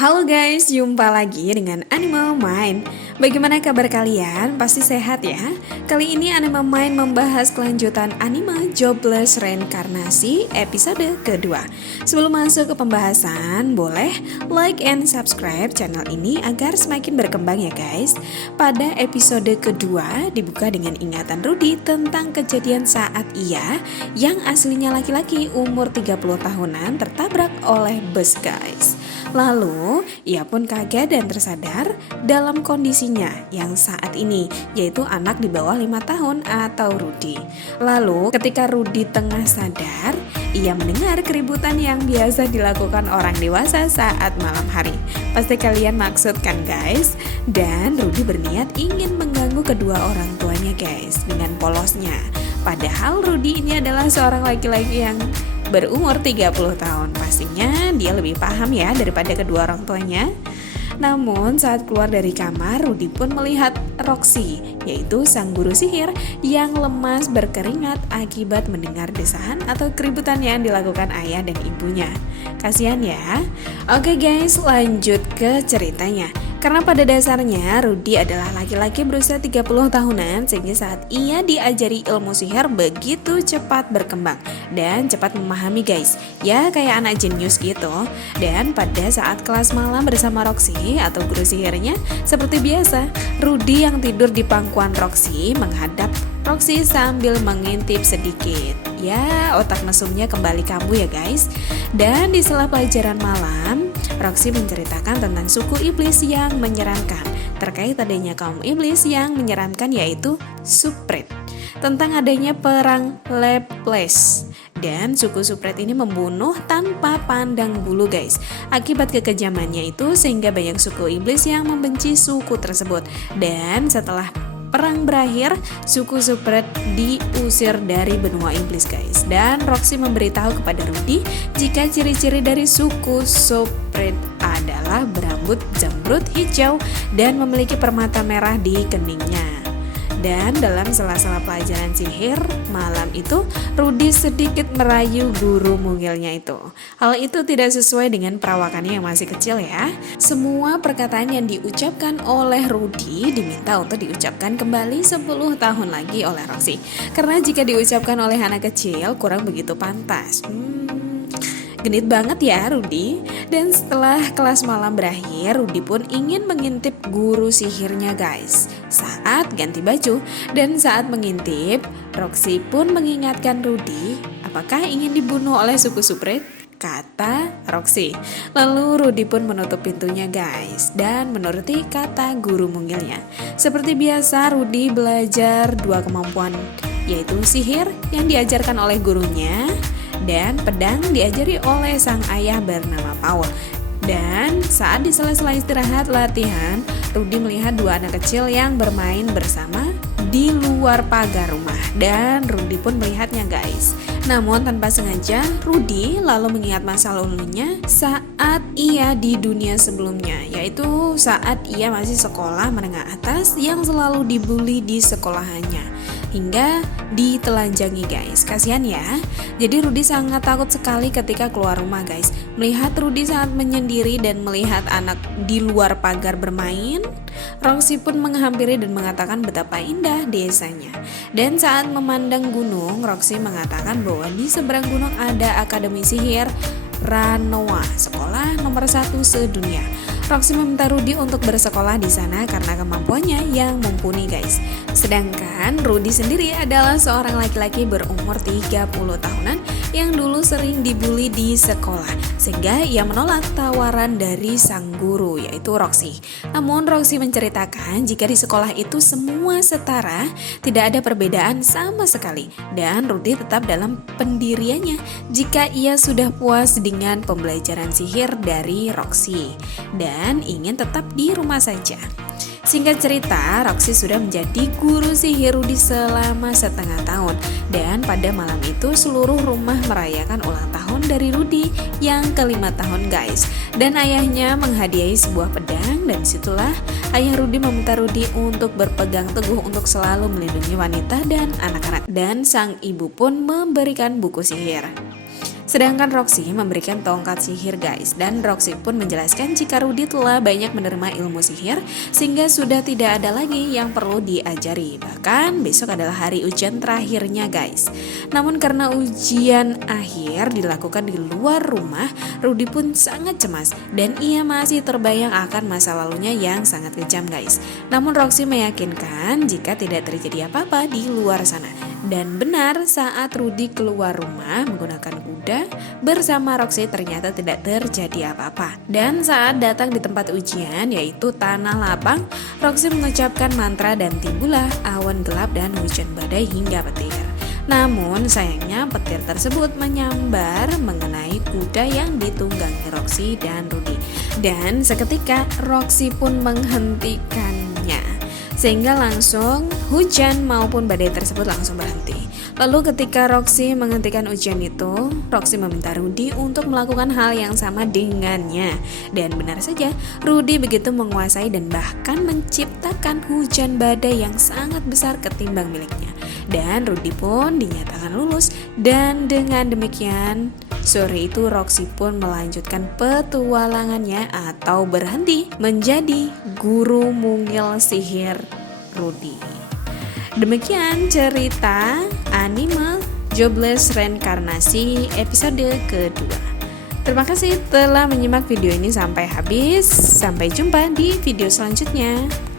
Halo guys, jumpa lagi dengan Animal Mind. Bagaimana kabar kalian? Pasti sehat ya? Kali ini Animal Mind membahas kelanjutan anime Jobless Reinkarnasi episode kedua. Sebelum masuk ke pembahasan, boleh like and subscribe channel ini agar semakin berkembang ya guys. Pada episode kedua dibuka dengan ingatan Rudy tentang kejadian saat ia yang aslinya laki-laki umur 30 tahunan tertabrak oleh bus guys. Lalu, ia pun kaget dan tersadar dalam kondisinya yang saat ini, yaitu anak di bawah 5 tahun atau Rudy. Lalu, ketika Rudy tengah sadar, ia mendengar keributan yang biasa dilakukan orang dewasa saat malam hari. Pasti kalian maksudkan guys. Dan Rudy berniat ingin mengganggu kedua orang tuanya guys dengan polosnya. Padahal Rudy ini adalah seorang laki-laki yang berumur 30 tahun. Pastinya dia lebih paham ya daripada kedua orang tuanya. Namun saat keluar dari kamar, Rudy pun melihat Roxy, yaitu sang guru sihir yang lemas berkeringat akibat mendengar desahan atau keributan yang dilakukan ayah dan ibunya. Kasihan ya. Oke guys, lanjut ke ceritanya. Karena pada dasarnya Rudy adalah laki-laki berusia 30 tahunan, sehingga saat ia diajari ilmu sihir begitu cepat berkembang dan cepat memahami guys. Ya kayak anak jenius gitu. Dan pada saat kelas malam bersama Roxy atau guru sihirnya, seperti biasa Rudy yang tidur di pangkuan Roxy menghadap Roxy sambil mengintip sedikit. Ya, otak mesumnya kembali kambuh ya guys. Dan di sela pelajaran malam, Roxy menceritakan tentang suku iblis yang menyeramkan. Terkait adanya kaum iblis yang menyeramkan yaitu Supret. Tentang adanya perang Leples. Dan suku Supret ini membunuh tanpa pandang bulu guys. Akibat kekejamannya itu sehingga banyak suku iblis yang membenci suku tersebut. Dan setelah perang berakhir, suku Supret diusir dari benua iblis guys. Dan Roxy memberitahu kepada Rudy jika ciri-ciri dari suku Supret adalah berambut jamrut hijau dan memiliki permata merah di keningnya. Dan dalam sela-sela pelajaran sihir malam itu, Rudy sedikit merayu guru mungilnya itu. Hal itu tidak sesuai dengan perawakannya yang masih kecil ya. Semua perkataan yang diucapkan oleh Rudy diminta untuk diucapkan kembali 10 tahun lagi oleh Roxy. Karena jika diucapkan oleh anak kecil kurang begitu pantas. Genit banget ya Rudy. Dan setelah kelas malam berakhir, Rudy pun ingin mengintip guru sihirnya guys saat ganti baju. Dan saat mengintip, Roxy pun mengingatkan Rudy, apakah ingin dibunuh oleh suku Supret? Kata Roxy. Lalu Rudy pun menutup pintunya guys dan menuruti kata guru mungilnya. Seperti biasa Rudy belajar dua kemampuan, yaitu sihir yang diajarkan oleh gurunya dan pedang diajari oleh sang ayah bernama Paul. Dan saat di sela-sela istirahat latihan, Rudy melihat dua anak kecil yang bermain bersama di luar pagar rumah. Dan Rudy pun melihatnya guys. Namun tanpa sengaja, Rudy lalu mengingat masa lalunya saat ia di dunia sebelumnya, yaitu saat ia masih sekolah menengah atas yang selalu dibully di sekolahannya hingga ditelanjangi guys. Kasihan ya. Jadi Rudy sangat takut sekali ketika keluar rumah guys. Melihat Rudy sangat menyendiri dan melihat anak di luar pagar bermain, Roxy pun menghampiri dan mengatakan betapa indah desanya. Dan saat memandang gunung, Roxy mengatakan bahwa di seberang gunung ada akademi sihir Ranoa, sekolah nomor 1 sedunia. Roxy meminta Rudy untuk bersekolah di sana karena kemampuannya yang mumpuni guys. Sedangkan Rudy sendiri adalah seorang laki-laki berumur 30 tahunan yang dulu sering dibully di sekolah, sehingga ia menolak tawaran dari sang guru yaitu Roxy. Namun Roxy menceritakan jika di sekolah itu semua setara, tidak ada perbedaan sama sekali. Dan Rudy tetap dalam pendiriannya jika ia sudah puas dengan pembelajaran sihir dari Roxy dan ingin tetap di rumah saja. Singkat cerita, Roxy sudah menjadi guru sihir Rudy selama setengah tahun. Dan pada malam itu seluruh rumah merayakan ulang tahun dari Rudy yang ke-5 tahun guys. Dan ayahnya menghadiahi sebuah pedang dan situlah ayah Rudy meminta Rudy untuk berpegang teguh untuk selalu melindungi wanita dan anak-anak. Dan sang ibu pun memberikan buku sihir. Sedangkan Roxy memberikan tongkat sihir guys, dan Roxy pun menjelaskan jika Rudy telah banyak menerima ilmu sihir sehingga sudah tidak ada lagi yang perlu diajari. Bahkan besok adalah hari ujian terakhirnya guys. Namun karena ujian akhir dilakukan di luar rumah, Rudy pun sangat cemas dan ia masih terbayang akan masa lalunya yang sangat kejam guys. Namun Roxy meyakinkan jika tidak terjadi apa-apa di luar sana. Dan benar, saat Rudy keluar rumah menggunakan kuda bersama Roxy ternyata tidak terjadi apa-apa. Dan saat datang di tempat ujian yaitu tanah lapang, Roxy mengucapkan mantra dan timbullah awan gelap dan hujan badai hingga petir. Namun sayangnya petir tersebut menyambar mengenai kuda yang ditunggangi Roxy dan Rudy. Dan seketika Roxy pun menghentikannya, sehingga langsung hujan maupun badai tersebut langsung berhenti. Lalu ketika Roxy menghentikan ujian itu, Roxy meminta Rudy untuk melakukan hal yang sama dengannya. Dan benar saja, Rudy begitu menguasai dan bahkan menciptakan hujan badai yang sangat besar ketimbang miliknya. Dan Rudy pun dinyatakan lulus, dan dengan demikian sore itu Roxy pun melanjutkan petualangannya atau berhenti menjadi guru mungil sihir Rudy. Demikian cerita anime Jobless Reinkarnasi episode kedua. Terima kasih telah menyimak video ini sampai habis. Sampai jumpa di video selanjutnya.